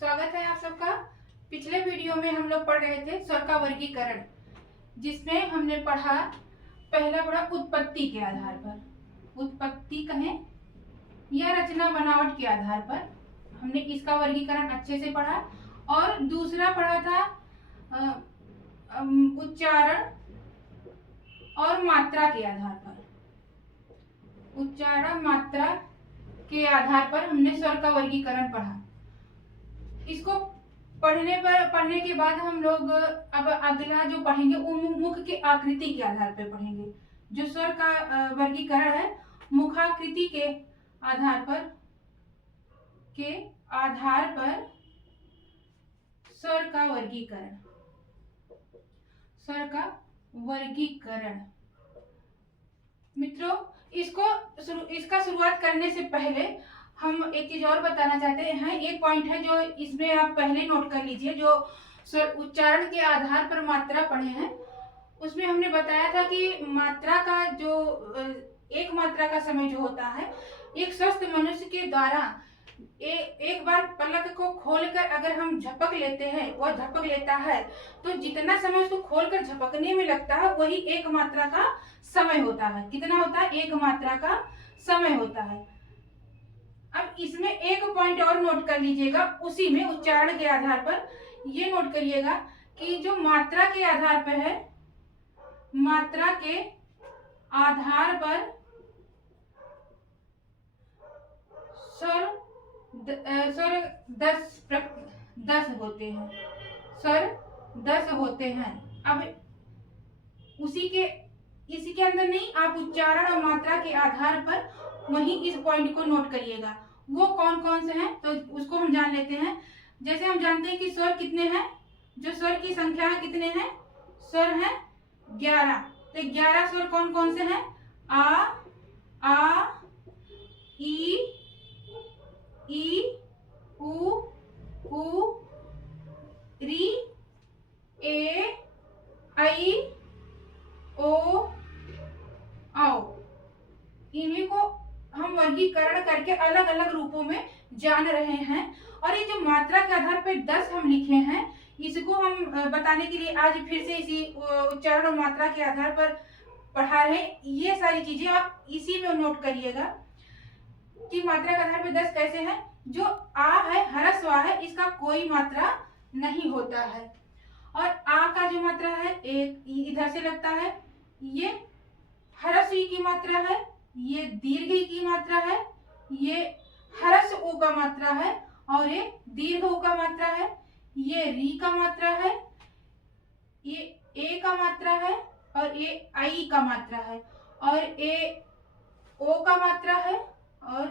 स्वागत है आप सबका। पिछले वीडियो में हम लोग पढ़ रहे थे स्वर का वर्गीकरण, जिसमें हमने पढ़ा पहला पढ़ा उत्पत्ति के आधार पर, उत्पत्ति कहें या रचना बनावट के आधार पर हमने इसका वर्गीकरण अच्छे से पढ़ा। और दूसरा पढ़ा था उच्चारण और मात्रा के आधार पर, उच्चारण मात्रा के आधार पर हमने स्वर का वर्गीकरण पढ़ा। इसको पढ़ने के बाद हम लोग अब अगला जो पढ़ेंगे वो मुख की आकृति के आधार पर पढ़ेंगे। जो स्वर का वर्गीकरण है मुखाकृति के आधार पर स्वर का वर्गीकरण, स्वर का वर्गीकरण। मित्रों, इसका शुरुआत करने से पहले हम एक चीज और बताना चाहते हैं। एक पॉइंट है जो इसमें आप पहले नोट कर लीजिए। जो उच्चारण के आधार पर मात्रा पढ़े हैं उसमें हमने बताया था कि मात्रा का जो एक मात्रा का समय जो होता है, एक स्वस्थ मनुष्य के द्वारा एक बार पलक को खोलकर अगर हम झपक लेते हैं, वो झपक लेता है तो जितना समय उसको खोलकर झपकने में लगता है वही एक मात्रा का समय होता है। कितना होता है? एक मात्रा का समय होता है। अब इसमें एक पॉइंट और नोट कर लीजिएगा, उसी में उच्चारण के आधार पर ये नोट करिएगा कि जो मात्रा के आधार पर है, मात्रा के आधार पर स्वर 10 होते हैं, स्वर 10 होते हैं। अब इसी के अंदर नहीं, आप उच्चारण और मात्रा के आधार पर वहीं इस पॉइंट को नोट करिएगा। वो कौन कौन से हैं तो उसको हम जान लेते हैं। जैसे हम जानते हैं कि स्वर कितने हैं, जो स्वर की संख्या है कितने हैं? स्वर हैं 11। तो 11 स्वर कौन कौन से हैं? आ, ई, उ, री, ए, आई, ओ, औ। इन्हीं को हम वर्गीकरण करके अलग अलग रूपों में जान रहे हैं। और ये जो मात्रा के आधार पर 10 हम लिखे हैं, इसको हम बताने के लिए आज फिर से इसी उच्चारण और मात्रा के आधार पर पढ़ा रहे हैं। ये सारी चीजें आप इसी में नोट करिएगा कि मात्रा के आधार पर 10 कैसे है। जो आ है, ह्रस्व आ है, इसका कोई मात्रा नहीं होता है। और आ का जो मात्रा है एक इधर से लगता है, ये ह्रस्व ई की मात्रा है, ये दीर्घ ई की मात्रा है, ये ह्रस्व उ का मात्रा है और ये दीर्घ उ का मात्रा है, ये री का मात्रा है, ये ए का मात्रा है और ये आई का मात्रा है, और ए ओ का मात्रा है और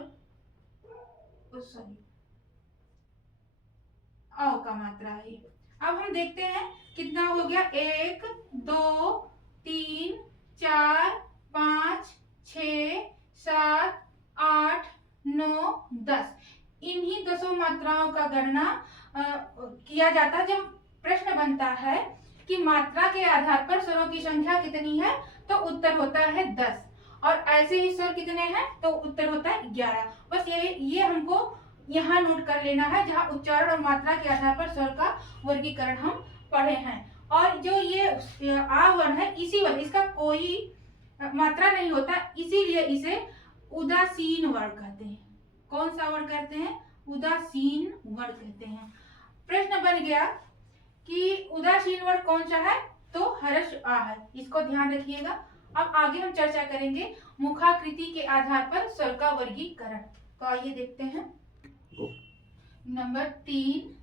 औ का मात्रा है। अब हम देखते हैं कितना हो गया। 1 2 3 4 5 6 7 8 9 10। इन्हीं 10 मात्राओं का गणना किया जाता है। जब प्रश्न बनता है कि मात्रा के आधार पर स्वरों की संख्या कितनी है तो उत्तर होता है 10, और ऐसे ही स्वर कितने हैं तो उत्तर होता है 11। बस ये हमको यहाँ नोट कर लेना है, जहाँ उच्चारण और मात्रा के आधार पर स्वर का वर्गीकरण हम पढ़े हैं। और जो ये आ वर्ण है, इसी वर्ण, इसका कोई मात्रा नहीं होता, इसीलिए इसे उदासीन वर्ण कहते हैं। कौन सा वर्ण कहते हैं? उदासीन वर्ण कहते हैं। प्रश्न बन गया कि उदासीन वर्ण कौन सा है तो ह्रस्व आ है, इसको ध्यान रखिएगा। अब आगे हम चर्चा करेंगे मुखाकृति के आधार पर स्वर का वर्गीकरण। तो आइए देखते हैं। नंबर 3,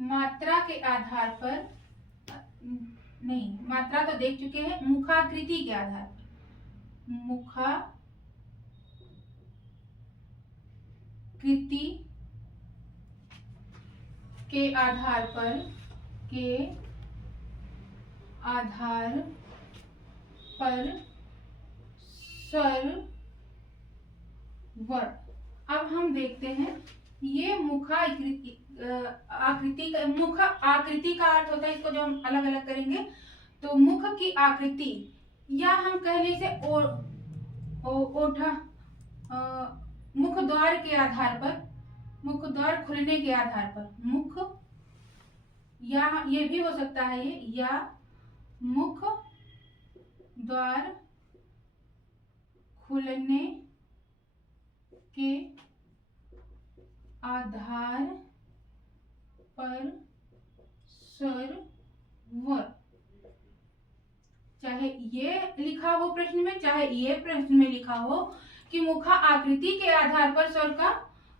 मात्रा के आधार पर, नहीं मात्रा तो देख चुके हैं, मुखाकृति के आधार पर, मुखाकृति के आधार पर स्वर वर्ण। अब हम देखते हैं ये मुख आकृति का अर्थ होता है, इसको जो हम अलग अलग करेंगे तो मुख की आकृति, या हम कह ले इसे ओठा मुख द्वार के आधार पर, मुख मुख द्वार खुलने के आधार पर, मुख, या ये भी हो सकता है ये, या मुख द्वार खुलने के आधार पर स्वर, चाहे ये लिखा हो प्रश्न में, चाहे ये प्रश्न में लिखा हो कि मुखा आकृति के आधार पर स्वर का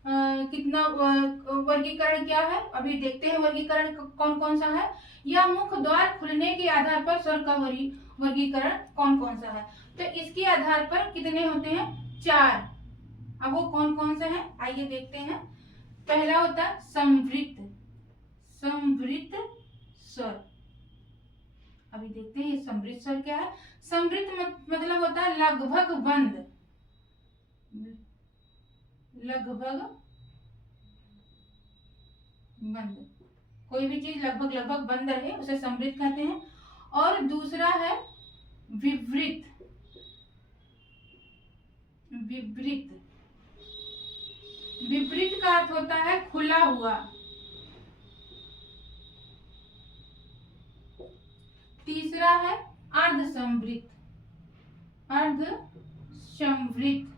कितना वर्गीकरण क्या है। अभी देखते हैं वर्गीकरण कौन कौन सा है, या मुख द्वार खुलने के आधार पर स्वर का वर्गीकरण कौन कौन सा है। तो इसके आधार पर कितने होते हैं, 4। अब वो कौन कौन से हैं आइए देखते हैं। पहला होता है संवृत, संवृत स्वर। अभी देखते हैं ये संवृत स्वर क्या है। संवृत मतलब होता है लगभग बंद, लगभग बंद, कोई भी चीज लगभग लगभग बंद रहे उसे संवृत कहते हैं। और दूसरा है विवृत, विवृत, विपरीत का अर्थ होता है खुला हुआ। तीसरा है अर्ध संवृत, अर्ध संवृत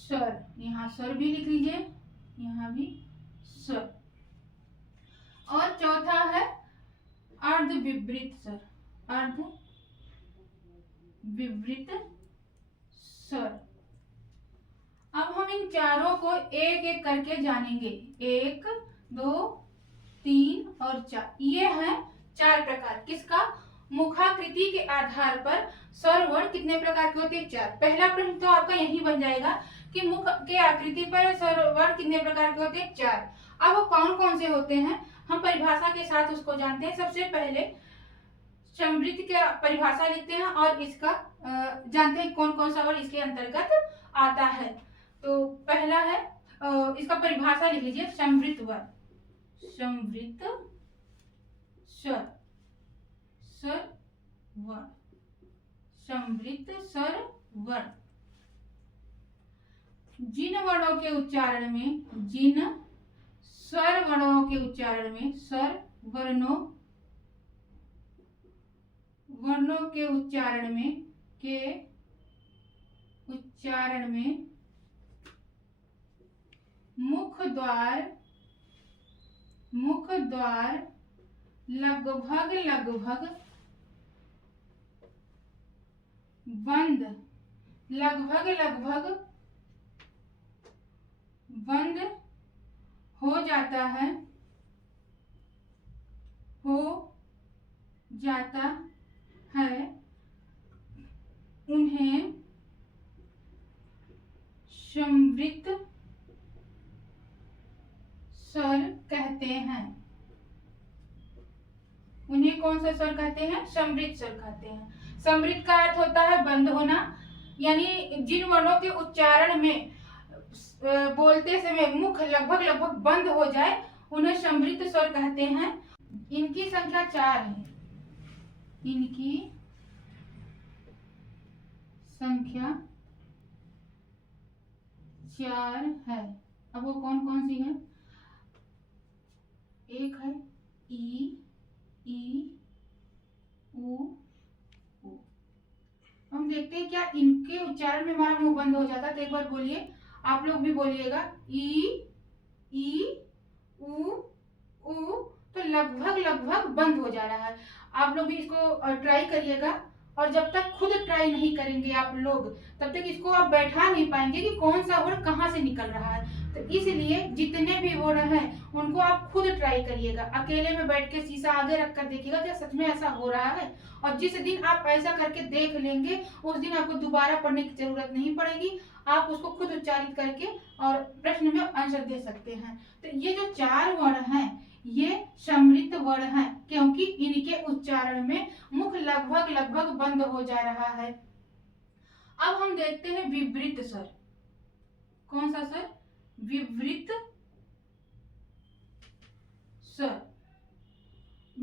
स्वर, यहाँ स्वर भी लिख लीजिए, यहाँ भी स्वर। और चौथा है अर्ध विवृत स्वर, अर्ध विवृत स्वर। अब हम इन चारों को एक एक करके जानेंगे, 1 2 3 और 4। ये हैं 4 प्रकार किसका, मुखाकृति के आधार पर स्वर वर्ण कितने प्रकार के होते हैं, 4। पहला प्रश्न तो आपका यही बन जाएगा कि मुख के आकृति पर स्वर वर्ण कितने प्रकार के होते हैं, 4। अब वो कौन कौन से होते हैं हम परिभाषा के साथ उसको जानते हैं। सबसे पहले संवृत की परिभाषा लिखते हैं और इसका जानते हैं कौन कौन सा वर्ड इसके अंतर्गत आता है। तो पहला है इसका परिभाषा लिख लीजिए, संवृत वर्ण, संवृत स्वर, स्वर वर्ण, संवृत स्वर वर्ण। जिन वर्णों के उच्चारण में, जिन स्वर वर्णों के उच्चारण में, स्वर वर्णों के उच्चारण में मुख द्वार लगभग लगभग बंद, लगभग लगभग बंद हो जाता है, उन्हें संवृत स्वर कहते हैं। उन्हें कौन सा स्वर कहते हैं, संवृत स्वर कहते हैं। संवृत का अर्थ होता है बंद होना, यानी जिन वर्णों के उच्चारण में बोलते समय मुख लगभग लगभग बंद हो जाए उन्हें संवृत स्वर कहते हैं। इनकी संख्या 4 है, इनकी संख्या 4 है। अब वो कौन कौन सी है, एक है ई, उ, ऊ। हम देखते हैं क्या इनके उच्चारण में हमारा मुंह बंद हो जाता है। तो एक बार बोलिए, आप लोग भी बोलिएगा, ई, उ, तो लगभग लगभग बंद हो जा रहा है। आप लोग भी इसको ट्राई करिएगा, और जब तक खुद ट्राई नहीं करेंगे आप लोग तब तक इसको आप बैठा नहीं पाएंगे कि कौन सा वर्ड कहाँ से निकल रहा है। तो इसलिए जितने भी वर्ड हैं उनको आप खुद ट्राई करिएगा, अकेले में बैठ के शीशा आगे रख कर देखिएगा क्या सच में ऐसा हो रहा है। और जिस दिन आप ऐसा करके देख लेंगे उस दिन आपको दोबारा पढ़ने की जरूरत नहीं पड़ेगी, आप उसको खुद उच्चारित करके और प्रश्न में आंसर दे सकते हैं। तो ये जो 4 वर्ण हैं ये संवृत वर्ण हैं, क्योंकि इनके उच्चारण में मुख लगभग लगभग बंद हो जा रहा है। अब हम देखते हैं विवृत स्वर। कौन सा स्वर, विवृत स्वर।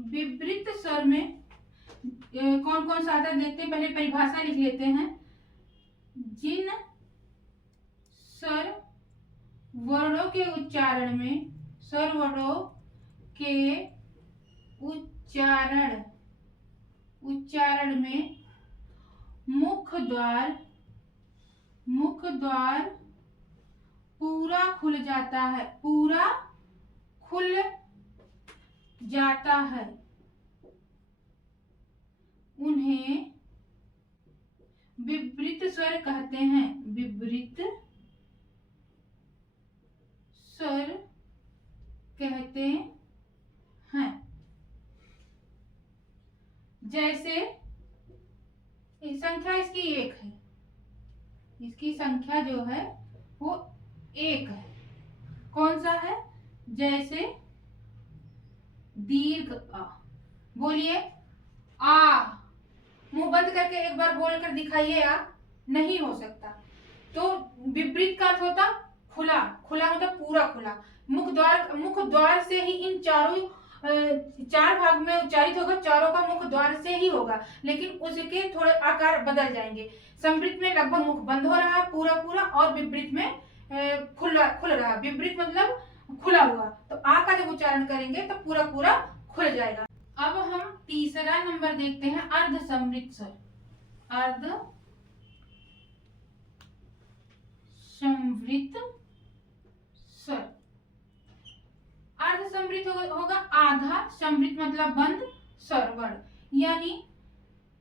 विवृत स्वर में कौन कौन सा आता है देखते हैं। पहले परिभाषा लिख लेते हैं, जिन स्वर वर्णों के उच्चारण में, स्वरवर्णों के उच्चारण में मुख द्वार पूरा खुल जाता है, पूरा खुल जाता है। उन्हें विवृत स्वर कहते हैं, विवृत स्वर कहते हैं। जैसे संख्या इसकी 1 है, इसकी संख्या जो है वो 1 है। कौन सा है? जैसे दीर्घ आ, बोलिए आ, मुंह बंद करके एक बार बोलकर दिखाइए। आ नहीं हो सकता। तो विपरीत का अर्थ होता खुला, खुला मतलब पूरा खुला। मुख द्वार से ही इन चारों 4 भाग में उच्चारित होगा, चारों का मुख द्वार से ही होगा, लेकिन उसके थोड़े आकार बदल जाएंगे। समृद्ध में लगभग मुख बंद हो रहा है पूरा पूरा, और विपरीत में खुल रहा है। विपरीत मतलब खुला हुआ। तो आ का जब उच्चारण करेंगे तो पूरा पूरा खुल जाएगा। अब हम तीसरा नंबर देखते हैं, अर्ध समृद्ध स्वर। अर्ध समृद्ध स्वर। अर्ध समृद्ध होगा आधा, समृद्ध मतलब बंद, स्वर वर्ण, यानी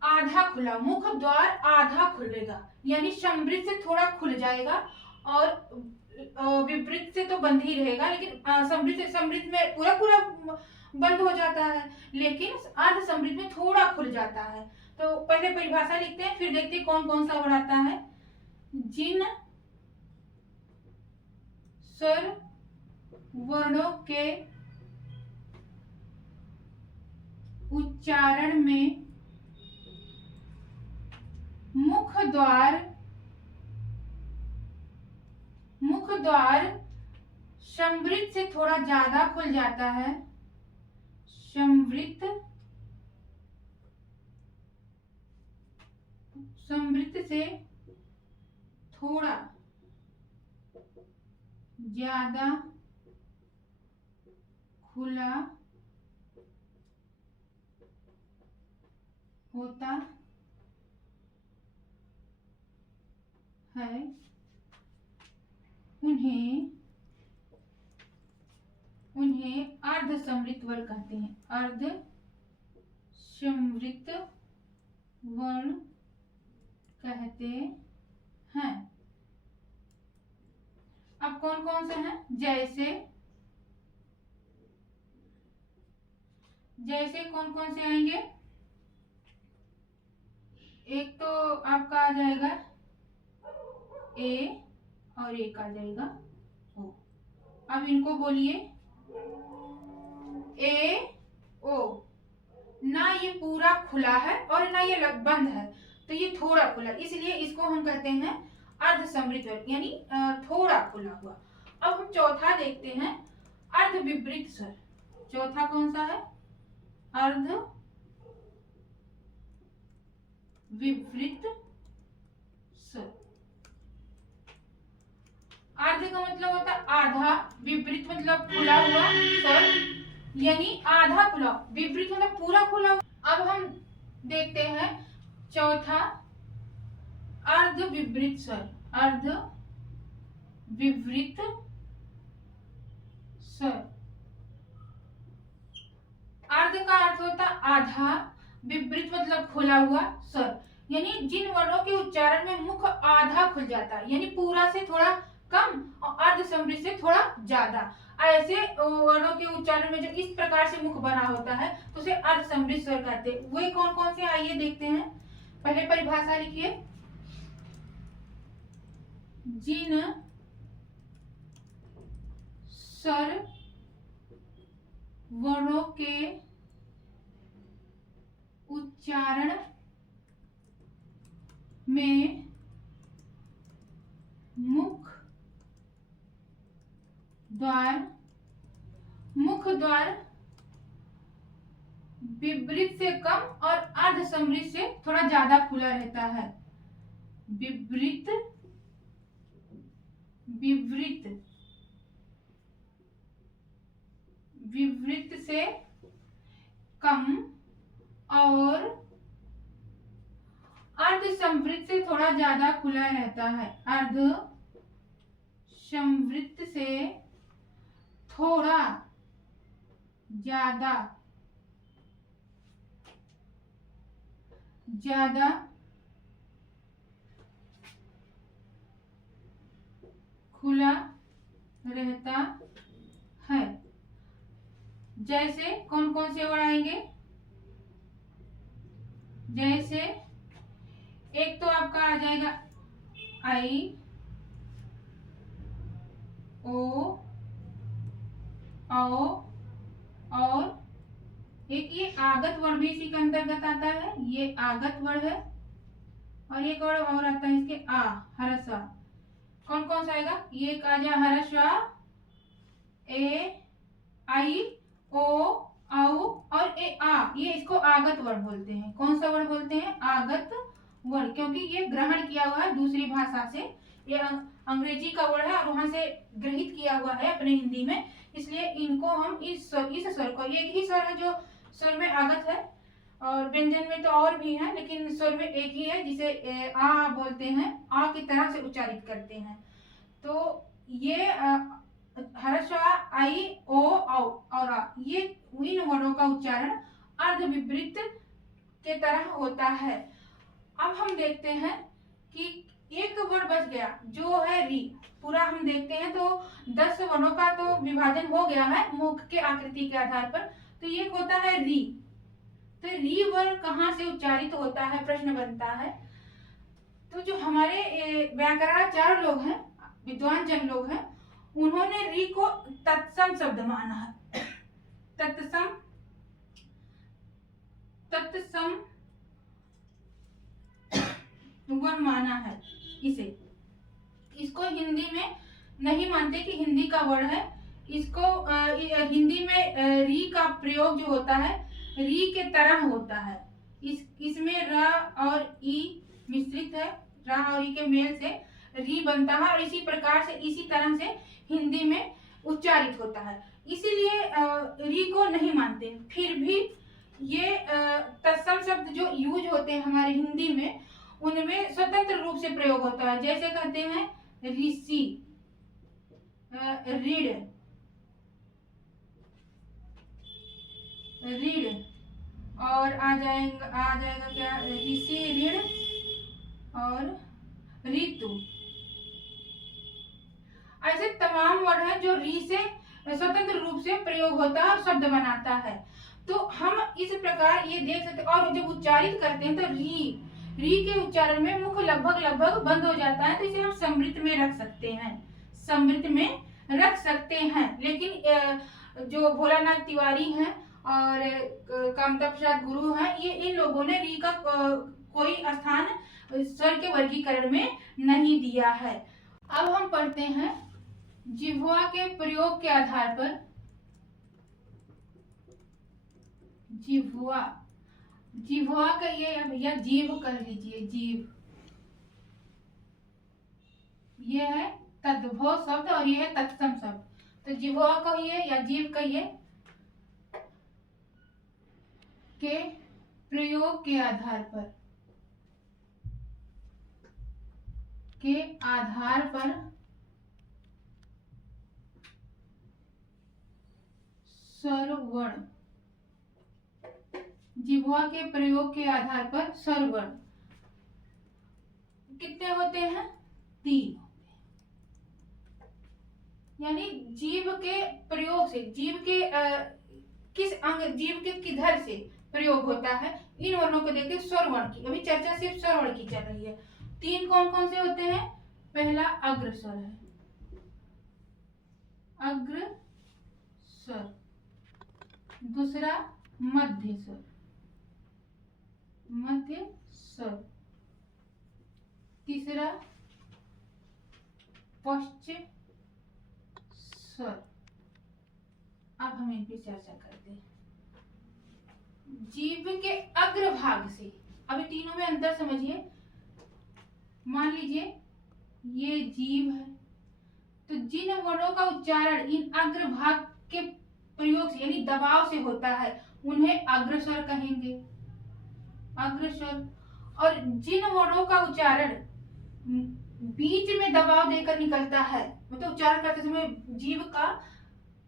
आधा खुला, मुख द्वार आधा खुलेगा, यानी समृद्ध से थोड़ा खुल जाएगा और विपरीत से तो बंद ही रहेगा। लेकिन समृद्ध में पूरा पूरा बंद हो जाता है, लेकिन अर्ध समृद्ध में थोड़ा खुल जाता है। तो पहले परिभाषा लिखते हैं, फिर देखते हैं कौन कौन सा वर्ड आता है। जिन स्वर वर्णों के उच्चारण में मुख द्वार समृद्ध से थोड़ा ज्यादा खुल जाता है, समृद्ध से थोड़ा ज्यादा खुला होता है, उन्हें अर्ध समृद्ध वर्ण कहते हैं। अर्ध समृद्ध वर्ण कहते हैं। अब कौन कौन से हैं? जैसे कौन कौन से आएंगे? एक तो आपका आ जाएगा ए और एक आ जाएगा ओ। अब इनको बोलिए ए ओ। ना ये पूरा खुला है और ना ये बंद है, तो ये थोड़ा खुला, इसलिए इसको हम कहते हैं अर्ध समृद्ध वर्ण, यानी थोड़ा खुला हुआ। अब हम चौथा देखते हैं, अर्ध विपरीत स्वर। चौथा कौन सा है? अर्ध विपरीत स्वर। अर्ध का मतलब होता है आधा, विपरीत मतलब खुला हुआ स्वर, यानी आधा खुला, विपरीत मतलब पूरा खुला हुआ। अब हम देखते हैं चौथा, अर्ध विपरीत स्वर। अर्ध विपरीत स्वर। अर्ध का अर्थ होता आधा, विपरीत मतलब खुला हुआ स्वर, यानी जिन वर्णों के उच्चारण में मुख आधा खुल जाता है, यानी पूरा से थोड़ा कम और अर्ध समृद्ध से थोड़ा ज्यादा। ऐसे वर्णों के उच्चारण में जो इस प्रकार से मुख बना होता है तो उसे अर्ध समृद्ध स्वर कहते हैं। वे कौन कौन से, आइए देखते हैं। पहले परिभाषा लिखिए। जिन स्वर वर्णों के उच्चारण में मुख द्वार विपरीत से कम और अर्ध समृद्ध से थोड़ा ज्यादा खुला रहता है। विपरीत विवृत से कम और अर्ध संवृत से थोड़ा ज्यादा खुला रहता है। अर्ध संवृत से थोड़ा ज्यादा खुला रहता है। जैसे कौन कौन से वर्ड आएंगे? जैसे एक तो आपका आ जाएगा आई ओ औ, और एक ये आगत वर्ड भी इसी के अंतर्गत आता है, ये आगत वर्ड है। और एक वर्ड और आता है इसके आ, हरसा। कौन कौन सा आएगा? ये एक आ जाए हरसा, ए आई ओ औ और ए आ, ये इसको आगत वर्ड बोलते हैं। कौन सा वर्ड बोलते हैं? आगत वर्ड, क्योंकि ये ग्रहण किया हुआ है दूसरी भाषा से। ये अंग्रेजी का वर्ड है और वहां से ग्रहित किया हुआ है अपने हिंदी में, इसलिए इनको हम इस स्वर को, एक ही स्वर है जो स्वर में आगत है, और व्यंजन में तो और भी है लेकिन स्वर में एक ही है जिसे आ बोलते हैं, आ की तरह से उच्चारित करते हैं। तो ये हर्षा, आई ओ औ और आ, ये इन वर्णों का उच्चारण अर्ध विपरीत के तरह होता है। अब हम देखते हैं कि एक वर्ड बच गया जो है री। पूरा हम देखते हैं तो 10 वर्णों का तो विभाजन हो गया है मुख के आकृति के आधार पर। तो ये होता है री। तो री वर्ण कहाँ से उच्चारित होता है, प्रश्न बनता है। तो जो हमारे व्याकरणाचार्य लोग हैं, विद्वान जन लोग हैं, उन्होंने री को तत्सम शब्द माना है। तत्सम वर्ण माना है इसे। इसको हिंदी में नहीं मानते कि हिंदी का वर्ड है। इसको हिंदी में री का प्रयोग जो होता है री के तरह होता है। इसमें र और ई मिश्रित है, र और ई के मेल से री बनता है और इसी प्रकार से इसी तरह से हिंदी में उच्चारित होता है। इसीलिए री को नहीं मानते। फिर भी ये तत्सम शब्द जो यूज होते हैं हमारे हिंदी में, उनमें स्वतंत्र रूप से प्रयोग होता है। जैसे कहते हैं ऋषि, रीढ़, रीढ़, और आ जाएगा क्या? ऋषि, रीढ़ और ऋतु। ऐसे तमाम वर्ड हैं जो री से स्वतंत्र रूप से प्रयोग होता है और शब्द बनाता है। तो हम इस प्रकार ये देख सकते हैं। और जब उच्चारित करते हैं तो री के उच्चारण में मुख लगभग बंद हो जाता है, तो इसे हम समृत में रख सकते हैं, समृत में रख सकते हैं। लेकिन जो भोलानाथ तिवारी हैं और कामता प्रसाद गुरु हैं, ये इन लोगों ने री का कोई स्थान स्वर के वर्गीकरण में नहीं दिया है। अब हम पढ़ते हैं जिह्वा के प्रयोग के आधार पर। जिह्वा का ये भैया जीव कर लीजिए, जीव, ये है तद्भव शब्द और ये है तत्सम शब्द। तो जिह्वा कहिए या जीव कहिए के प्रयोग के आधार पर, स्वरवर्ण, जिह्वा के प्रयोग के आधार पर स्वरवर्ण कितने होते हैं? 3। यानी जीव के प्रयोग से, जीव के किस अंग, जीव के किधर से प्रयोग होता है, इन वर्णों को देखते स्वरवर्ण की। अभी चर्चा सिर्फ स्वरवर्ण की चल रही है। 3 कौन कौन से होते हैं? पहला अग्र स्वर है, अग्र स्वर। दूसरा मध्य स्वर, मध्य स्वर। तीसरा पश्च स्वर। अब हम इन पे चर्चा करते हैं। जीभ के अग्रभाग से, अभी तीनों में अंतर समझिए। मान लीजिए ये जीभ है, तो जिन वर्णों का उच्चारण इन अग्रभाग के प्रयोग से यानी दबाव से होता है उन्हें अग्रस्वर कहेंगे, अग्रस्वर। और जिन वर्णों का उच्चारण बीच में दबाव देकर निकलता है, मतलब उच्चारण करते समय जीभ का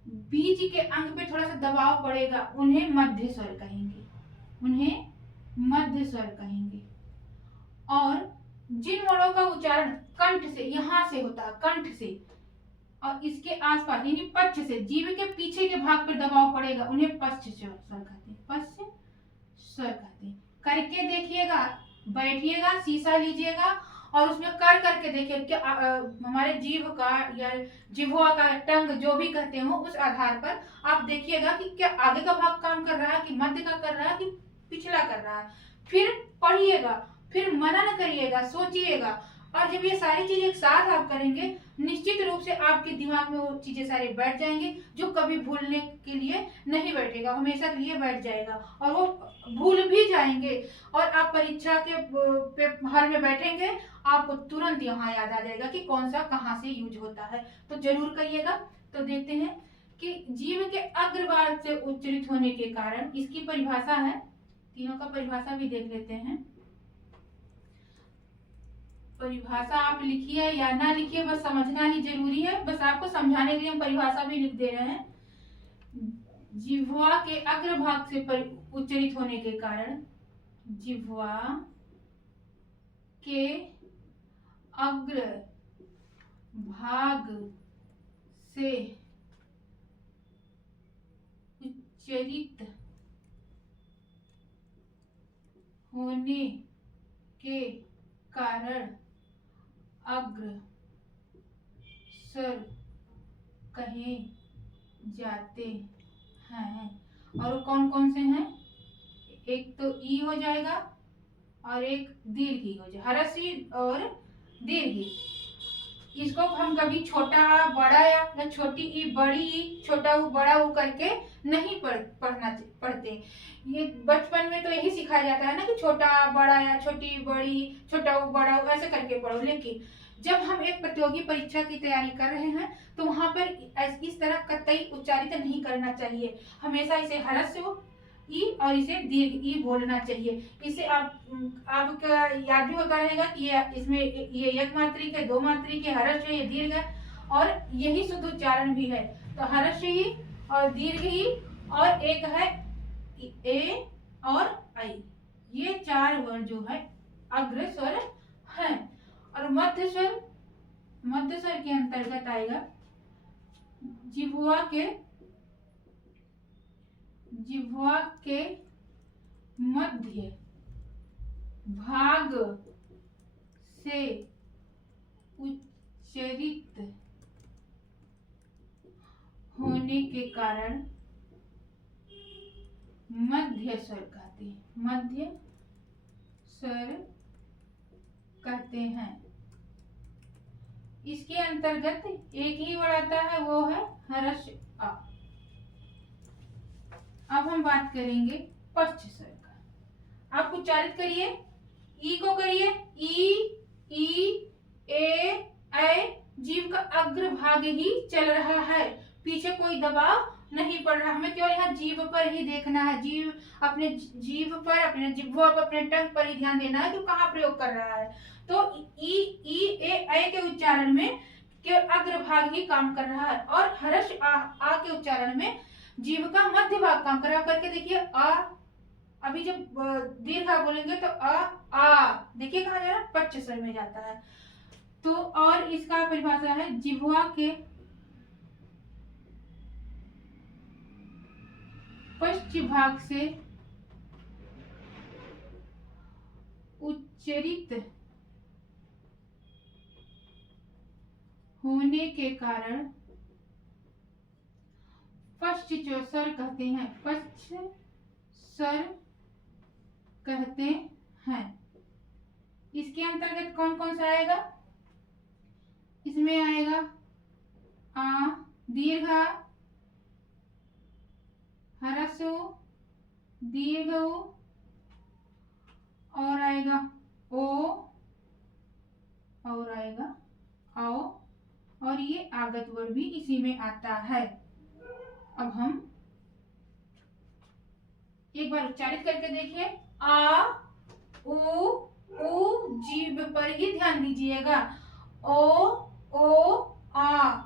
बीच के अंग पे थोड़ा सा दबाव पड़ेगा, उन्हें मध्य स्वर कहेंगे, उन्हें मध्य स्वर कहेंगे। और जिन वर्णों का उच्चारण कंठ से, यहां से होता है कंठ से और इसके आसपास यानी पक्ष से, जीभ के पीछे के भाग पर दबाव पड़ेगा, उन्हें पश्च स्वर कहते हैं, पश्च स्वर कहते हैं। करके देखिएगा, बैठिएगा, शीशा लीजिएगा और उसमें कर करके देखिए कि हमारे जीभ का या जिह्वा का टंग जो भी कहते हो उस आधार पर आप देखिएगा कि क्या आगे का भाग काम कर रहा है कि मध्य का कर रहा है कि पिछला कर रहा है। फिर पढ़िएगा, फिर मनन करिएगा, सोचिएगा, और जब ये सारी चीजें एक साथ आप करेंगे निश्चित रूप से आपके दिमाग में वो चीजें सारी बैठ जाएंगी, जो कभी भूलने के लिए नहीं बैठेगा, हमेशा के लिए बैठ जाएगा और वो भूल भी जाएंगे। और आप परीक्षा के हॉल में बैठेंगे, आपको तुरंत यहाँ याद आ जाएगा कि कौन सा कहाँ से यूज होता है। तो जरूर करिएगा। तो देखते हैं कि जीव के अग्रभाग से उच्चरित होने के कारण इसकी परिभाषा है, तीनों का परिभाषा भी देख लेते हैं। परिभाषा आप लिखिए या ना लिखिए, बस समझना ही जरूरी है, बस आपको समझाने के लिए हम परिभाषा भी लिख दे रहे हैं। जिह्वा के अग्रभाग से उच्चरित होने के कारण, जिह्वा के अग्र भाग से उच्चरित होने के कारण अग्र स्वर कहे जाते हैं। और वो कौन कौन से हैं? एक तो ई हो जाएगा और एक दीर्घ ई हो जाएगा, ह्रस्व और दीर्घ ई। इसको हम कभी छोटा बड़ा या छोटी ई बड़ी ई, छोटा ऊ बड़ा ऊ करके नहीं पढ़ते। ये बचपन में तो यही सिखाया जाता है ना कि छोटा बड़ा या छोटी बड़ी, छोटा ऊ बड़ा ऊ ऐसे करके पढ़ो। लेकिन जब हम एक प्रतियोगी परीक्षा की तैयारी कर रहे हैं तो वहां पर इस तरह कतई उच्चारित नहीं करना चाहिए, हमेशा इसे ह्रस्व ई और इसे दीर्घ ई बोलना चाहिए। इसे आपका याद भी होता रहेगा कि ये इसमें ये एक मात्रिक है, दो मात्रिक है, ह्रस्व ये दीर्घ है और यही शुद्ध उच्चारण भी है। तो ह्रस्व ई और दीर्घ ई और एक है ए और आई, ये चार वर्ण जो है अग्र स्वर है। और मध्य स्वर के अंतर्गत आएगा जिह्वा के मध्य भाग से उच्चरित होने के कारण मध्य स्वर कहते हैं, मध्य स्वर कहते हैं। इसके अंतर्गत एक ही वर्ड आता है, वो है ह्रस्व आ। अब हम बात करेंगे पश्च स्वर का। आप उच्चारित करिए, ई को करिए, ई ए जीभ का अग्र भाग ही चल रहा है, पीछे कोई दबाव नहीं पड़ रहा, हमें केवल यहाँ जीभ पर ही देखना है, अपने जीभ पर, अपने जिह्वा पर, अपने टंग पर ही ध्यान देना है कि कहाँ प्रयोग कर रहा है। तो ई ए के उच्चारण में केवल अग्र भाग ही काम कर रहा है और ह्रस्व आ के उच्चारण में जीभ का मध्य भाग काम कर रहा है। करके देखिए आ, अभी जब दीर्घ बोलेंगे तो आ देखिए कहाँ जा रहा है, पश्च स्वर में जाता है। तो और इसका परिभाषा है जिह्वा के पश्च भाग से उच्चरित होने के कारण पश्च स्वर कहते हैं, पश्च स्वर कहते हैं। इसके अंतर्गत कौन कौन सा आएगा? इसमें आएगा आ, दीर्घ आ, ह्रस्व दीर्घ ऊ और आएगा ओ और आएगा औ और ये आगत वर्ड भी इसी में आता है। अब हम एक बार उच्चारित करके देखिए। आ, उ जीभ पर ही ध्यान दीजिएगा। ओ आ।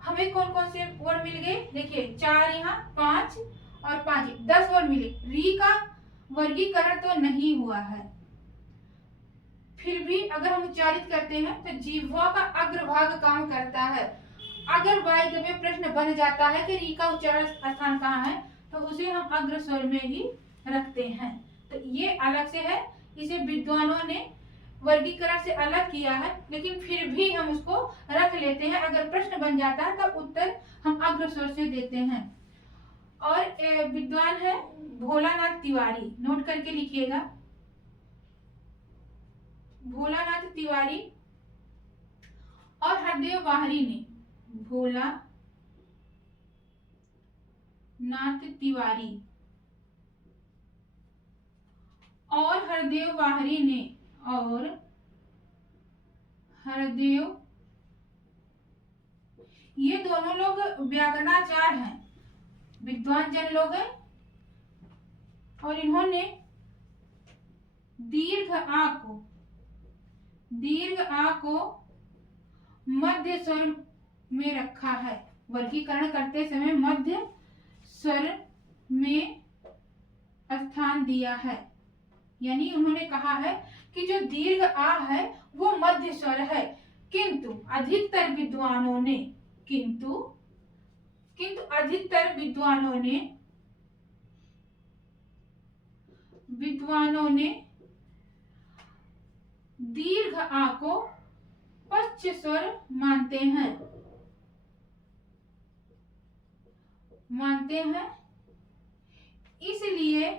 हमें कौन कौन से वर्ड मिल गए? देखिए 4 यहाँ, 5 और 5, 10 वर्ड मिले। री का वर्गीकरण तो नहीं हुआ है, फिर भी अगर हम उच्चारित करते हैं तो जिह्वा का अग्रभाग काम करता है। अगर बाई द वे प्रश्न बन जाता है कि री का उच्चारण स्थान कहाँ है, तो उसे हम अग्र स्वर में ही रखते हैं। तो ये अलग से है, इसे विद्वानों ने वर्गीकरण से अलग किया है, लेकिन फिर भी हम उसको रख लेते हैं। अगर प्रश्न बन जाता है तब उत्तर हम अग्र स्वर से देते हैं। और विद्वान है भोलानाथ तिवारी, नोट करके लिखिएगा। भोलानाथ तिवारी और हरदेव बाहरी ने, भोला नाथ तिवारी और हरदेव बाहरी ने, और हरदेव, ये दोनों लोग व्याकरणाचार्य हैं, विद्वान जन लोग हैं, और इन्होंने दीर्घ आ को मध्य स्वर में रखा है। वर्गीकरण करते समय मध्य स्वर में स्थान दिया है, यानी उन्होंने कहा है कि जो दीर्घ आ है वो मध्य स्वर है। किंतु अधिकतर विद्वानों ने दीर्घ आ को पश्च स्वर मानते हैं। इसलिए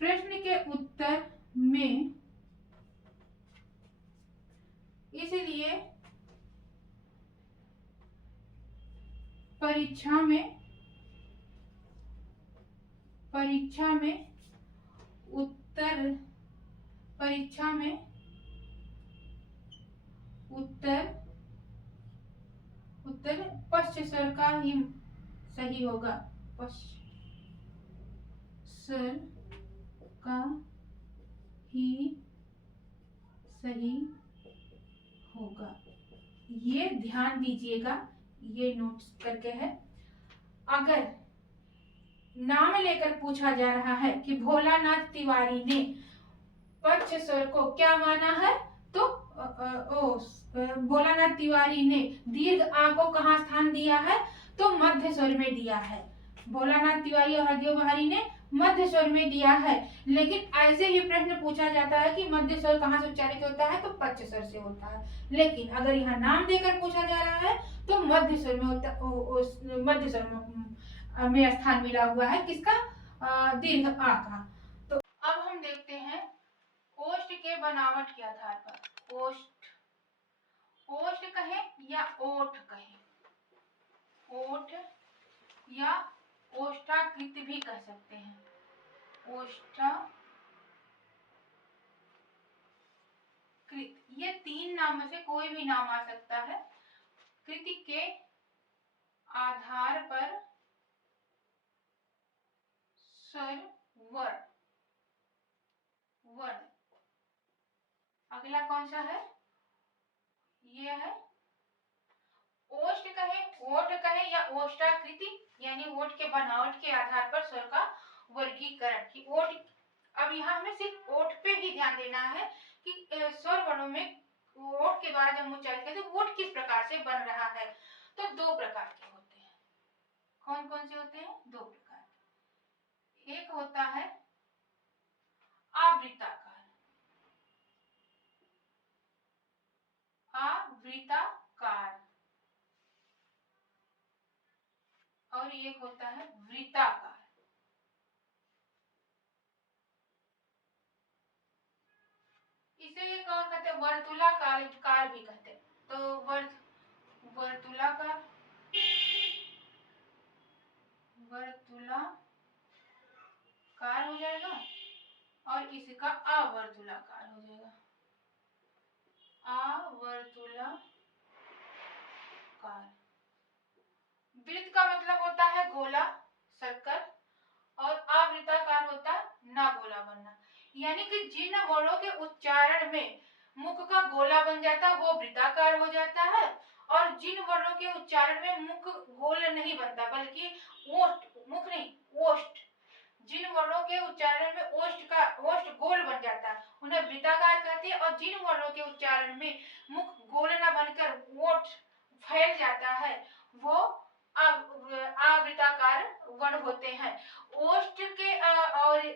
प्रश्न के उत्तर में, इसलिए परीक्षा में उत्तर पश्च स्वर का ही सही होगा। पश्च स्वर का ही सही होगा, ये ध्यान दीजिएगा, ये नोट करके है। अगर नाम लेकर पूछा जा रहा है कि भोलानाथ तिवारी ने पश्च स्वर को क्या माना है, तो भोलानाथ तिवारी ने दीर्घ आ को कहाँ स्थान दिया है, तो मध्य स्वर में दिया है। भोलानाथ तिवारी और हरदेव बहारी ने मध्य स्वर में दिया है। लेकिन ऐसे ही प्रश्न पूछा जाता है कि मध्य स्वर कहाँ से उच्चारित होता है, तो पश्च स्वर से होता है। लेकिन अगर यहाँ नाम देकर पूछा जा रहा है तो मध्य स्वर में होता, मध्य स्वर में स्थान मिला हुआ है किसका, दीर्घ आ का। तो अब हम देखते हैं ओष्ठ के बनावट के आधार पर। ओष्ठ कहे या ओठ कहे, ओठ या ओष्ठाकृत भी कह सकते हैं। ओष्ठाकृत, ये 3 नाम में से कोई भी नाम आ सकता है। कृति के आधार पर स्वर वर्ण। अगला कौन सा है, ये है ओष्ठ कहे, ओठ कहे या ओष्ठाकृति, यानी ओठ के बनावट के आधार पर स्वर का वर्गीकरण की ओठ। अब यहाँ हमें सिर्फ ओठ पे ही ध्यान देना है कि स्वर वर्णों में ओठ के द्वारा जब उच्चारित करते हैं तो ओठ किस प्रकार से बन रहा है। तो 2 प्रकार के होते हैं। कौन कौन से होते हैं? 2 प्रकार। एक होता है आवृत्ताकार, और एक होता है वृत्ताकार। इसे एक और कहते हैं वर्तुलाकार भी कहते हैं। तो वर्तुलाकार हो जाएगा, और इसका अवर्तुलाकार हो जाएगा, अवर्तुलाकार। गोला सर्कल, और अवृत्ताकार होता न गोला बनना। यानी कि जिन वर्णों के उच्चारण में मुख का गोला बन जाता है वो वृत्ताकार हो जाता है, और जिन वर्णों के उच्चारण में मुख गोल नहीं बनता बल्कि ओष्ठ, मुख नहीं ओष्ठ, जिन वर्णों के उच्चारण में ओष्ठ गोल बन जाता है उन्हें वृत्ताकार कहते हैं, और जिन वर्णों के उच्चारण में मुख गोल न बनकर ओठ फैल जाता है वो आवृत्ताकार वर्ण होते हैं। ओष्ठ के और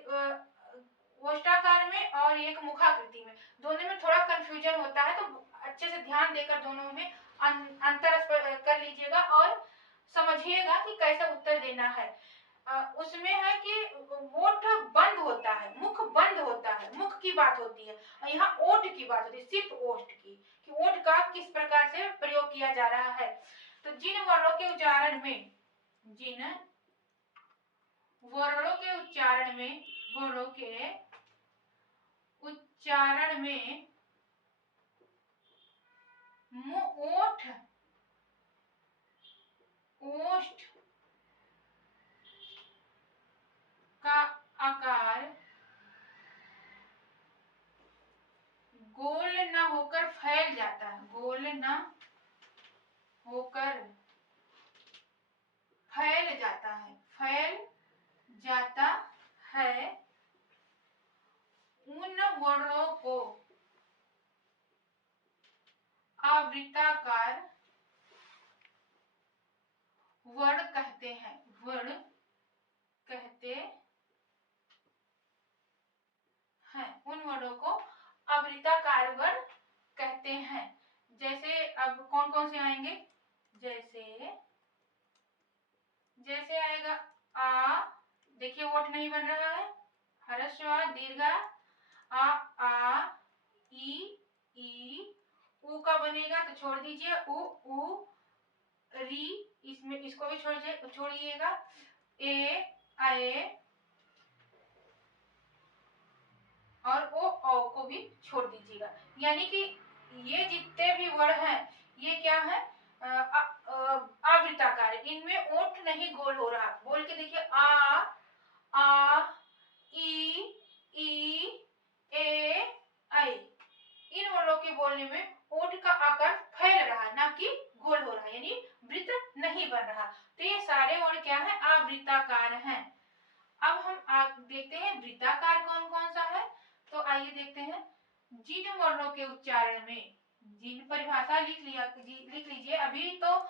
ओष्ठाकार में और एक मुखाकृति में, दोनों में थोड़ा कंफ्यूजन होता है, तो अच्छे से ध्यान देकर दोनों में अंतर कर लीजिएगा और समझिएगा कि कैसा उत्तर देना है। उसमें है कि ओठ बंद होता है, मुख बंद होता है, मुख की बात होती है, और यहाँ ओठ की बात होती है, सिर्फ ओठ की, कि ओठ का किस प्रकार से प्रयोग किया जा रहा है। तो जिन वर्णों के उच्चारण में ओठ ओष्ठ का आकार गोल न होकर फैल जाता है, गोल न होकर फैल जाता है, उन वर्णों को आवृत्ताकार वर्ण कहते हैं, उन वर्णों को आवृत्ताकार वर्ण कहते हैं। जैसे अब कौन कौन से आएंगे, जैसे आएगा आ, देखिए ओठ नहीं बन रहा है, ह्रस्व आ, दीर्घ आ ई ऊ का बनेगा तो छोड़ दीजिए, उ री, इसमें इसको भी छोड़िएगा, ए और ओ को भी छोड़ दीजिएगा। यानी कि ये जितने भी वर्ण हैं ये क्या है, आवृत्ताकार, इनमें ओठ नहीं गोल हो रहा। बोल के देखिए आ ई ए आई, इन वर्णों के बोलने में ओठ का आकार फैल रहा है, ना कि गोल हो रहा है, यानी वृत्त नहीं बन रहा। तो ये सारे वर्ण क्या है, आवृत्ताकार हैं। अब हम देखते हैं वृत्ताकार कौन कौन सा है। तो आइए देखते हैं, जिन वर्णों के उच्चारण में, जिन परिभाषा लिख लीजिए। अभी तो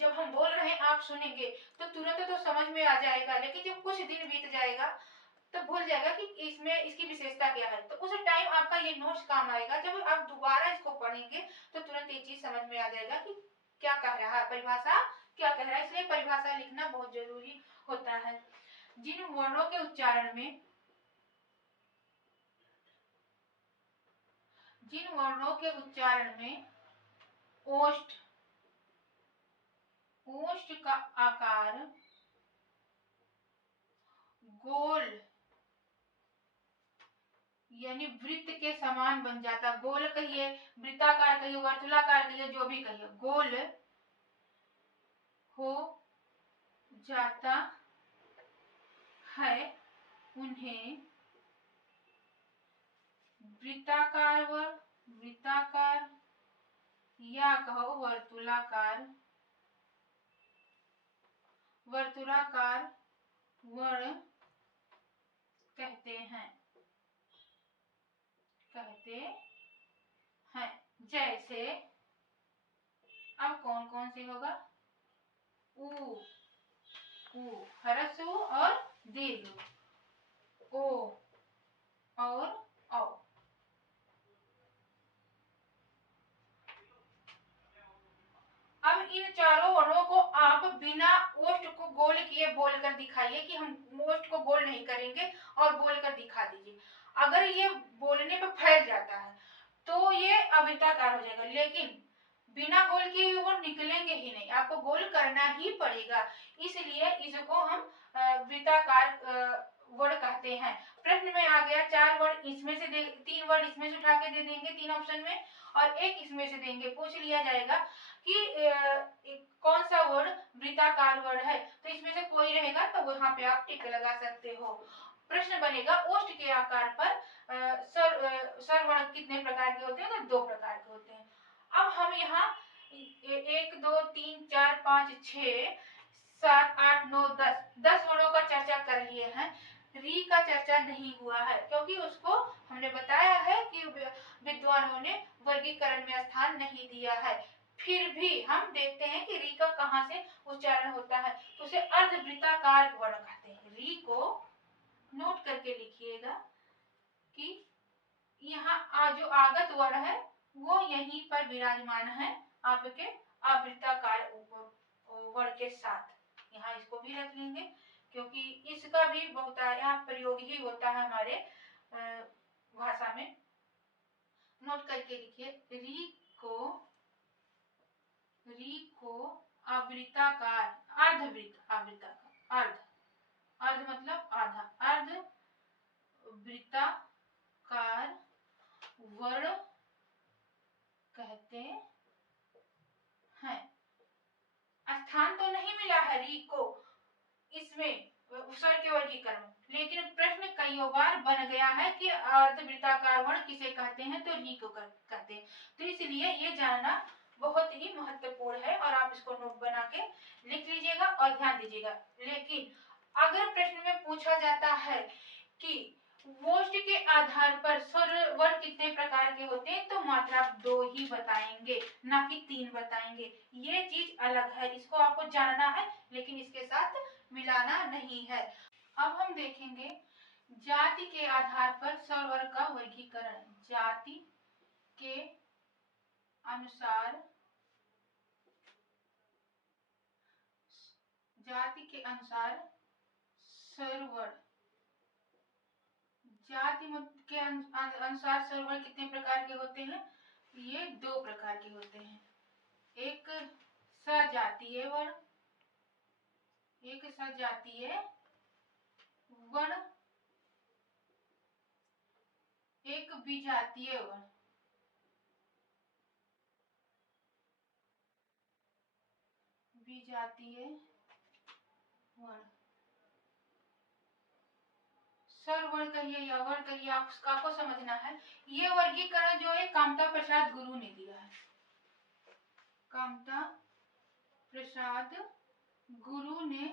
जब हम बोल रहे हैं आप सुनेंगे तो तुरंत तो समझ में आ जाएगा, लेकिन जब कुछ दिन बीत जाएगा तो भूल जाएगा कि इसमें इसकी विशेषता क्या है। तो उस टाइम आपका ये नोट्स काम आएगा, जब आप दोबारा इसको पढ़ेंगे तो तुरंत ये चीज समझ में आ जाएगा कि क्या कह रहा है, परिभाषा क्या कह रहा है। इसलिए परिभाषा लिखना बहुत जरूरी होता है। जिन वर्णों के उच्चारण में ओष्ठ का आकार गोल यानी वृत्त के समान बन जाता, गोल कहिए, वृत्ताकार कहिए, वर्तुलाकार कहिए, जो भी कहिए, गोल हो जाता है उन्हें वृत्ताकार या कहो वर्तुलाकार वर्ण कहते हैं। जैसे अब कौन कौन से होगा, ऊ ह्रस्व और दीर्घ, ओ और औ। अब इन चारों वर्णों को आप बिना ओष्ठ को गोल किए बोलकर दिखाइए कि हम ओष्ठ को गोल नहीं करेंगे, और बोलकर दिखा दीजिए। अगर ये बोलने पे फैल जाता है तो ये आवृत्ताकार हो जाएगा, लेकिन बिना गोल किए वो निकलेंगे ही नहीं, आपको गोल करना ही पड़ेगा। इसलिए इसको हम वृत्ताकार वर्ड कहते हैं। प्रश्न में आ गया 4 वर्ड इसमें से 3 वर्ड इसमें से उठा के दे देंगे 3 ऑप्शन में और एक इसमें से देंगे। पूछ लिया जाएगा कि कौन सा वर्ड वृत्ताकार वर्ड है, तो इसमें से कोई रहेगा तो वहां पे आप टिक लगा सकते हो। प्रश्न बनेगा ओष्ठ के आकार पर स्वर वर्ड कितने प्रकार के होते हैं, तो 2 प्रकार के होते हैं। अब हम यहाँ 1 2 3 4 5 6 7 8 9 10 वर्णों का चर्चा कर लिए हैं। री का चर्चा नहीं हुआ है क्योंकि उसको हमने बताया है कि विद्वानों ने वर्गीकरण में स्थान नहीं दिया है। फिर भी हम देखते हैं कि री का कहाँ से उच्चारण होता है, तो उसे अर्धवृत्ताकार वर्ण कहते हैं। री को नोट करके लिखिएगा कि यहाँ जो आगत वर्ण है वो यहीं पर विराजमान है आपके अवृत्ताकार वर्ण के साथ। यहाँ इसको भी रख लेंगे क्योंकि इसका भी बहुत यहाँ प्रयोग ही होता है हमारे भाषा में। नोट करके लिखिए री को अवृत्ताकार अर्ध मतलब आधा अर्धवृत्ताकार वर्ण कहते हैं। स्थान तो नहीं मिला है री को इसमें स्वर के वर्गीकरण, लेकिन प्रश्न कई बार बन गया है कि अर्धवृत्ताकार वर्ण किसे कहते हैं, तो री को कहते हैं। तो इसलिए ये जानना बहुत ही महत्वपूर्ण है और आप इसको नोट बना के लिख लीजिएगा और ध्यान दीजिएगा। लेकिन अगर प्रश्न में पूछा जाता है कि वोष्ठ के आधार पर स्वर वर्ण कितने प्रकार के होते हैं, तो मात्र आप 2 ही बताएंगे, ना कि 3 बताएंगे। ये चीज अलग है, इसको आपको जानना है लेकिन इसके साथ मिलाना नहीं है। अब हम देखेंगे जाति के आधार पर स्वर वर्ण का वर्गीकरण। जाति के अनुसार स्वर वर्ण, जाति के अनुसार स्वर वर्ण कितने प्रकार के होते हैं, ये 2 प्रकार के होते हैं। एक सजातीय वर्ण, एक सजातीय वर्ण, एक विजातीय वर्ण। विजातीय वर्ण स्वर वर्ण कहिए या वर्ण कहिए, आपको समझना है। ये वर्गीकरण जो है कामता प्रसाद गुरु ने दिया है। कामता प्रसाद गुरु ने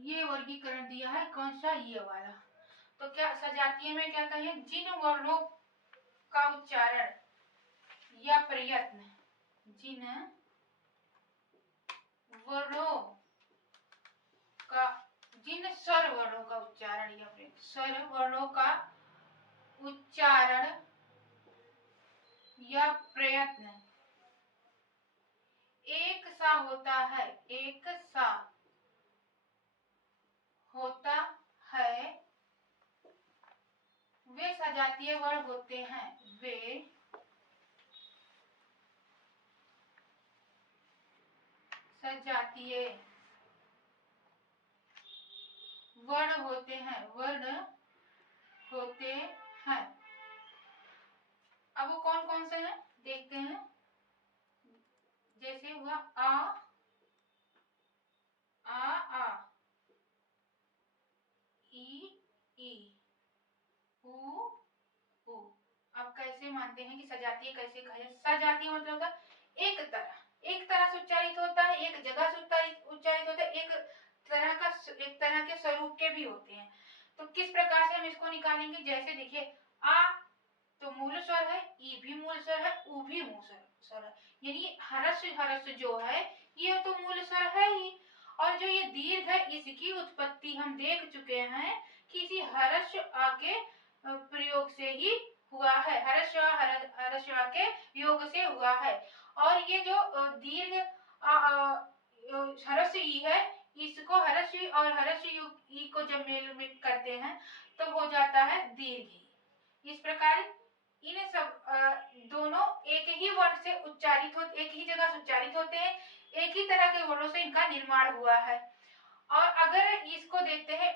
ये वर्गीकरण दिया है। कौन सा, ये वाला। तो क्या सजातीय में क्या कहें, जिन वर्णों का उच्चारण या प्रयत्न, जिन स्वर वर्णों का उच्चारण या स्वर वर्णों का उच्चारण या प्रयत्न एक सा होता है, एक सा होता है, वे सजातीय वर्ण होते हैं। वे सजातीय वर्ण होते हैं, अब वो कौन कौन से हैं देखते हैं। जैसे हुआ आ ई उ ऊ। अब कैसे मानते हैं कि सजातीय कैसे कहे, सजातीय मतलब होता एक तरह से उच्चारित होता है, एक जगह से उच्चारित होता है, एक तरह के स्वरूप के भी होते हैं। तो किस प्रकार से हम इसको निकालेंगे, जैसे देखिए आ तो मूल स्वर है, ई भी मूल स्वर है, उ भी मूल स्वर है, यानी हरस जो है ये तो मूल स्वर है ही। और जो ये दीर्घ है इसकी उत्पत्ति हम देख चुके हैं कि इसी हरस आके प्रयोग से ही हुआ है, हरस के योग से हुआ है। और ये जो दीर्घ हरस ई है, इसको हरस और हरस ई को जब मेल करते हैं तो हो जाता है दीर्घ। इस प्रकार इन सब दोनों एक ही वर्ण से उच्चारित होते, एक ही जगह से उच्चारित होते हैं, एक ही तरह के वर्णों से इनका निर्माण हुआ है। और अगर इसको देखते हैं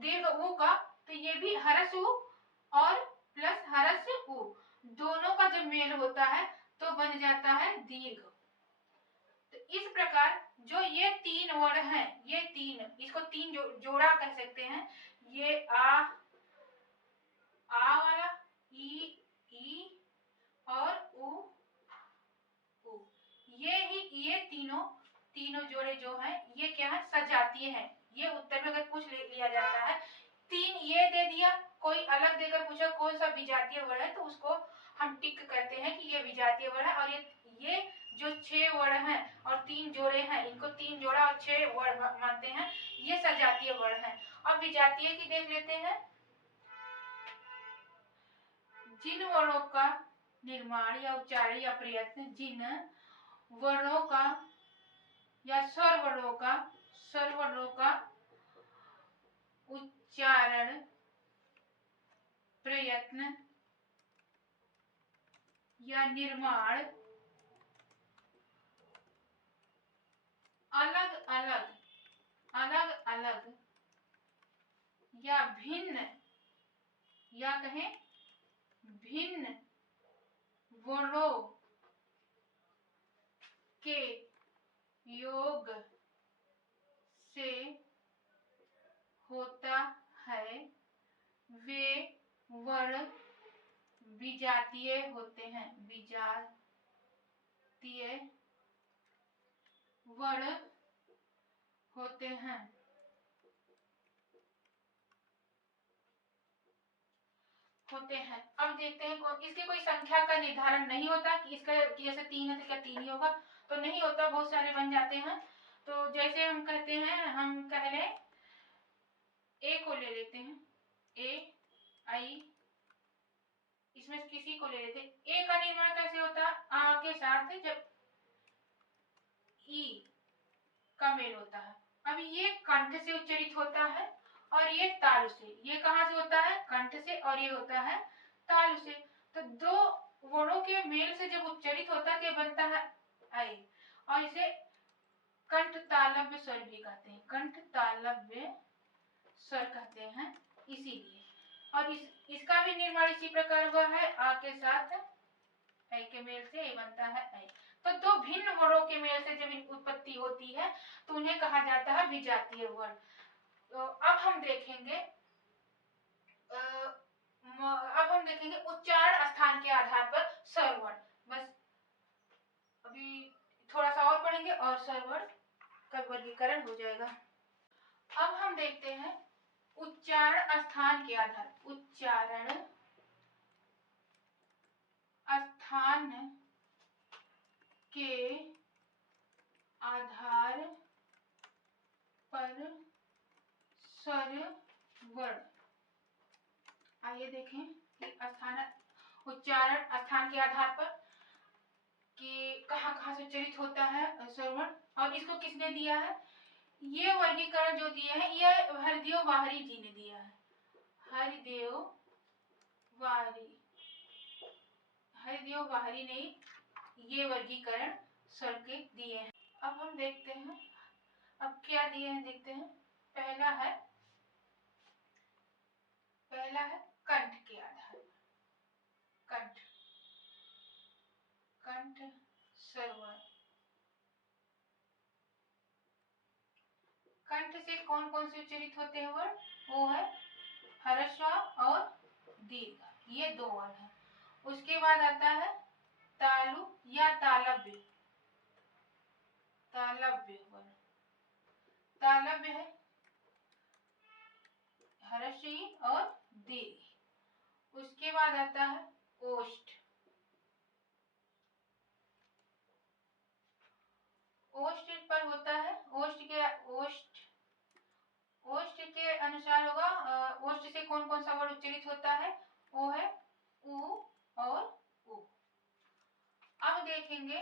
दीर्घ ऊ का, तो ये भी हरस ऊ और प्लस हरस ऊ दोनों का जब मेल होता है तो बन जाता है दीर्घ। तो इस प्रकार जो ये तीन वर्ण हैं, ये तीन, इसको तीन जोड़ा कह सकते हैं। ये आ वाला, ई और उ। ये तीनों जोड़े जो हैं ये क्या है, सजातीय हैं। ये उत्तर में अगर पूछ लिया जाता है, तीन ये दे दिया, कोई अलग देकर पूछा कौन सा विजातीय वर्ण है, तो उसको हम टिक करते हैं कि ये विजातीय वर्ण है। और ये जो 6 वर्ण हैं और 3 जोड़े हैं, इनको 3 जोड़ा और 6 वर्ण मानते हैं, ये सजातीय वर्ण है। अब विजातीय की देख लेते हैं। जिन वर्णों का निर्माण या उच्चारण या प्रयत्न, जिन वर्णों का या स्वर वर्णों का उच्चारण, प्रयत्न या निर्माण अलग अलग या भिन्न, या कहें भिन्न वर्णों के योग से होता है, वे वर्ण विजातीय होते हैं। विजातीय वर्ण होते हैं। अब देखते हैं, इसकी कोई संख्या का निर्धारण नहीं होता कि इसका जैसे 3 है तो क्या 3 ही होगा, तो नहीं होता, बहुत सारे बन जाते हैं। तो जैसे हम कहते हैं, हम कह लें ए को ले लेते हैं, ए आई, इसमें से किसी को ले लेते हैं। ए का निर्माण कैसे होता है, आ के साथ जब ई का मेल होता है। अब ये कंठ से उच्चरित होता है और ये तालु से। ये कहाँ से होता है, कंठ से, और ये होता है तालु से। तो दो वर्णों के मेल से जब उच्चरित होता है तो बनता है आई, और इसे कंठ तालव्य स्वर भी कहते हैं। कंठ तालव्य स्वर कहते हैं इसीलिए। और इसका भी निर्माण इसी प्रकार हुआ है, आ के साथ ऐ के मेल से ये बनता है ऐ। तो दो भिन्न वर्णों के मेल से जब उत्पत्ति होती है तो उन्हें कहा जाता है विजातीय वर्ण। तो अब हम देखेंगे उच्चारण स्थान के आधार पर स्वर वर्ण। बस अभी थोड़ा सा और पढ़ेंगे और स्वर वर्ण का वर्गीकरण हो जाएगा। अब हम देखते हैं उच्चारण स्थान के आधार, उच्चारण स्थान के आधार पर स्वर वर्ण। आइए देखें कि उच्चारण स्थान के आधार पर कि कहाँ से उच्चरित होता है स्वर वर्ण, और इसको किसने दिया है। ये वर्गीकरण जो दिया है ये हरिदेव वाहरी जी ने दिया है। हरिदेव वाहरी ने ये वर्गीकरण स्वर के दिए हैं। अब हम देखते हैं, अब क्या दिए हैं देखते हैं। पहला है कंठ के आधार पर, कंठ स्वर वर्ण। कंठ से कौन कौन से उच्चरित होते हैं वर्ण, वो है हर्षवा और दीर्घ, ये 2 वर्ण है। उसके बाद आता है तालु या तालव्य वर्ण। तालव्य है हर्षी और दीर्घ। उसके बाद आता है ओष्ठ। ओष्ठ पर होता है, ओष्ठ के अनुसार होगा। ओष्ठ से कौन कौन सा वर्ण उच्चरित होता है, वो है उ और उ। अब देखेंगे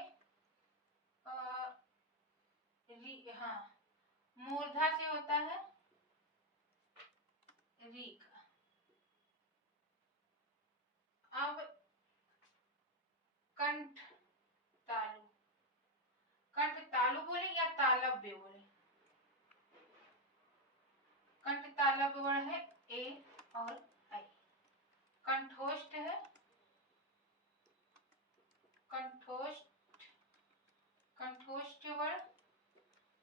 मूर्धा से होता है री का। अब कंठ तालु बोले या तालव्य बोले, वाला वर्ण है ए और आई। कंठोष्ठ है, कंठोष्ठ वर्ण।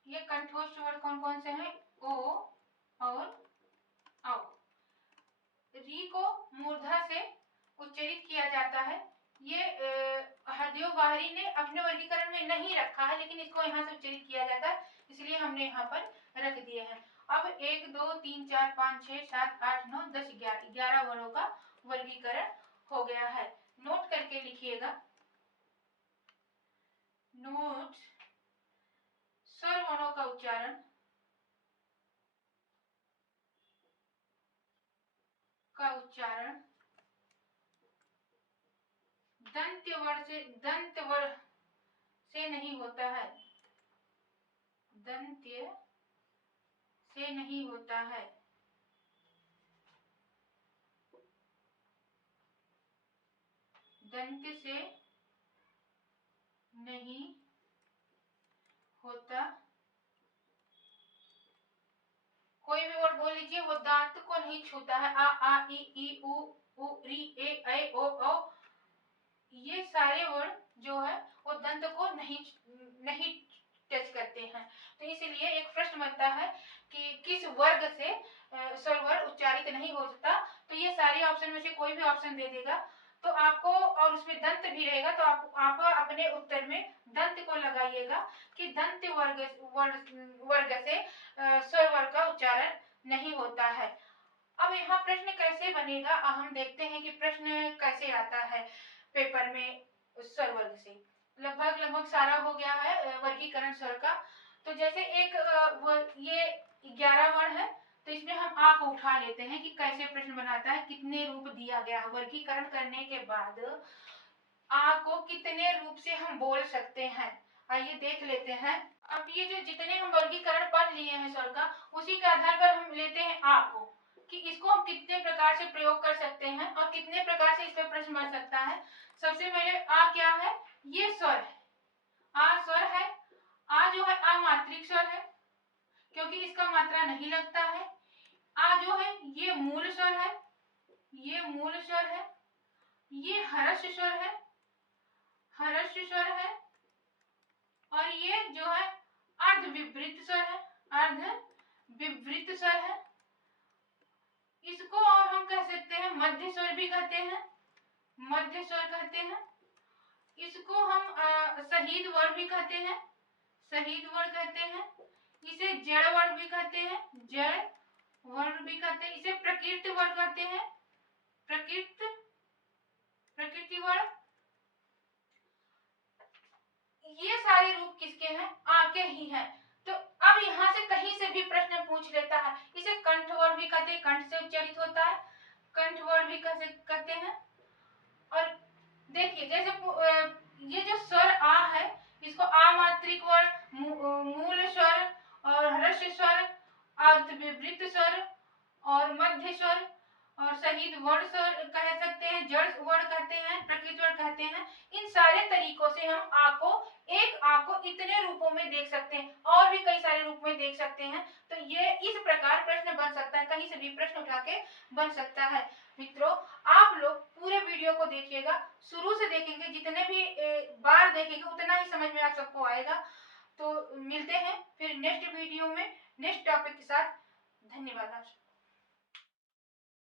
ये कंठोष्ठ वर्ण कौन कौन से हैं? ओ और औ। री को मूर्धा से उच्चरित किया जाता है। ये हरदेव बाहरी ने अपने वर्गीकरण में नहीं रखा है, लेकिन इसको यहाँ से उच्चरित किया जाता है, इसलिए हमने यहाँ पर रख दिए हैं। अब 1 2 3 4 5 6 7 8 9 10 11 वर्णों का वर्गीकरण हो गया है। नोट करके लिखिएगा। नोट स्वर वर्णों का उच्चारण दंत वर्ण से नहीं होता है। दंत्य से नहीं होता है। दंत से नहीं होता। कोई भी वर्ड बोल लीजिए, वो दांत को नहीं छूता है। आ ई उ री ए ऐ ओ औ। ये सारे वर्ड जो है वो दंत को नहीं टच करते हैं। तो इसलिए एक प्रश्न बनता है कि किस वर्ग से स्वर वर्ण उच्चारित नहीं हो सकता। तो ये सारे ऑप्शन में से कोई भी ऑप्शन दे देगा तो आपको, और उसमें दंत भी रहेगा, तो आप अपने उत्तर में दंत को लगाइएगा कि दंत वर्ग से स्वर वर्ग का उच्चारण नहीं होता है। अब यहाँ प्रश्न कैसे बनेगा, हम देखते हैं कि प्रश्न कैसे आता है पेपर में स्वर वर्ग से। लगभग सारा हो गया है वर्गीकरण स्वर का। तो जैसे एक ये 11 वर्ण है, तो इसमें हम आ को उठा लेते हैं कि कैसे प्रश्न बनाता है, कितने रूप दिया गया है। वर्गीकरण करने के बाद आ को कितने रूप से हम बोल सकते हैं, आइए देख लेते हैं। अब ये जो जितने हम वर्गीकरण पढ़ लिए हैं स्वर का, उसी के आधार पर हम लेते हैं आ को, कि इसको हम कितने प्रकार से प्रयोग कर सकते हैं और कितने प्रकार से इस पर प्रश्न बन सकता है। सबसे पहले आ क्या है? ये स्वर है, आ स्वर है। आ जो है अमात्रिक स्वर है, क्योंकि इसका मात्रा नहीं लगता है। आ जो है ये मूल स्वर है, ये मूल स्वर है। ये हर्ष स्वर है, हर्ष स्वर है। और ये जो है अर्ध विवृत स्वर है, अर्ध विवृत स्वर है। इसको और हम कह सकते हैं मध्य स्वर भी कहते हैं, मध्य स्वर कहते हैं। इसको हम शहीद वर्ण भी कहते हैं, शहीद वर्ण कहते हैं। इसे जड़ वर्ण भी कहते हैं, जड़ वर्ण भी कहते हैं। इसे प्रकृति वर्ण कहते हैं, प्रकृति वर्ण। ये सारे रूप किसके हैं? आ के ही हैं। तो अब यहाँ से कहीं से भी प्रश्न पूछ लेता है। इसे कंठ वर्ण भी कहते हैं, कंठ से उच्चारित होता है, कंठ वर्ण भी कहते हैं। और देखिए जैसे ये जो स्वर आ है, इसको अमात्रिक वर्ण, मूल स्वर और ह्रस्व स्वर, अर्ध विवृत स्वर और मध्य स्वर और शहीद वर्ण स्वर कह सकते हैं, जड़ वर्ण कहते हैं, प्रकृति वर्ण कहते हैं। इन सारे तरीकों से हम आ को, एक आ को इतने रूपों में देख सकते हैं, और भी कई सारे रूप में देख सकते हैं। तो ये इस प्रकार प्रश्न बन सकता है, कहीं से भी प्रश्न उठा के बन सकता है। मित्रों, आप लोग पूरे वीडियो को देखिएगा, शुरू से देखेंगे, जितने भी बार देखेंगे उतना ही समझ में आप सबको आएगा। तो मिलते हैं फिर नेक्स्ट वीडियो में नेक्स्ट टॉपिक के साथ। धन्यवाद।